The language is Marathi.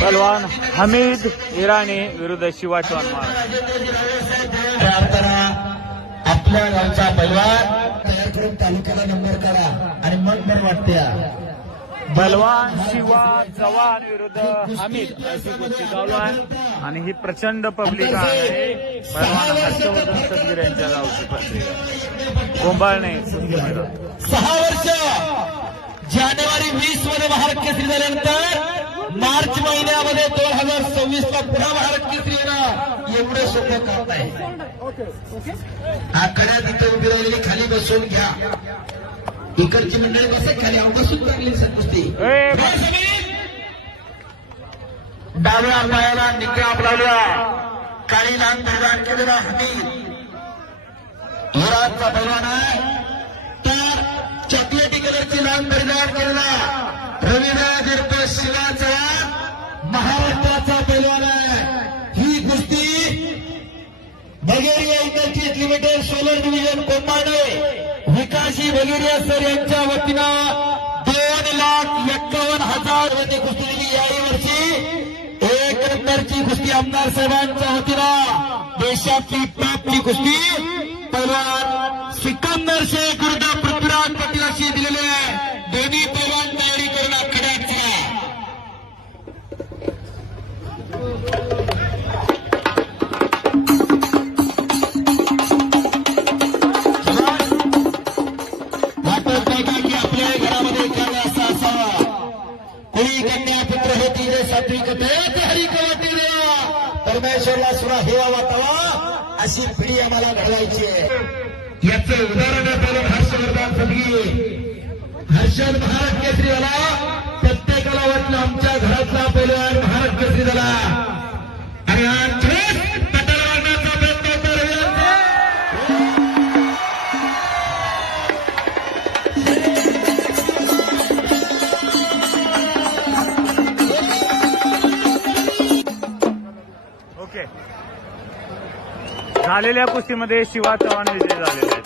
पहलवान हमीद इराणी विरुद्ध शिवा चव्हाण. आपल्या गावचा पैलवान तयार करून तालुक्याला नंबर करा आणि मन बरं वाटते. पहलवान शिवा चव्हाण विरुद्ध हमीद अशी कुस्ती चालू आहे आणि ही प्रचंड पब्लिक आहे. पहलवान हर्षवर्धन सदगीर यांच्या गावची पत्रिका गोंबाळणे कुस्ती मैदान. 6 वर्ष जानेवारी 20 मध्ये भारत केसरी झाल्यानंतर मार्च महिन्यामध्ये 2026 ला पुन्हा भारत केसरी येणं एवढं सोपं काम नाही. आकड्यात इथं उभी राहिलेली खाली बसून घ्या. इकडची मंडळी बसा खाली बसून लागली कुस्ती. डाव्या पायाला निकाब लावला. काळी लांब मैदान केलेला हमीद इराणचा पैलवान आहे. तर चॉकलेटी कलरची लांब मैदान केलेला रविराज रुपये शिवा चव्हाण महाराष्ट्राचा पैलवान आहे. ही कुस्ती Bageria industries limited solar division कोंबाडे विकासी बगेरिया सर यांच्या वतीनं 2,51,000 मध्ये कुस्ती दिली. याही वर्षी 1 नंबरची कुस्ती आमदार साहेबांच्या वतीनं देशातली टॉपची कुस्ती पैलवान सिकंदर शेख विरुद्ध पृथ्वीराज पाटील अशी दिलेली आहे. दोन्ही पैलवान तयारी करून आखाड्यात चला. वाटत नाही का की आपल्या घरामध्ये एखादा असा असावा कोणी कन्या पुत्र होती जे सात्विक ते हरिक वाटी देवा परमेश्वरला सुरा हेवा वाटावा अशी पिढी आम्हाला घडवायची आहे. याचं उदाहरण आहे हर्षवर्धन सदगीर. हर्षद भारत केसरी झाला. प्रत्येकाला वाटलं आमच्या घरातला पैलवान भारत केसरी झाला आणि आज पटल वाढण्याचा प्रयत्न होतो. ओके झालेल्या कुस्तीमध्ये शिवा चव्हाण विजयी झालेले आहेत.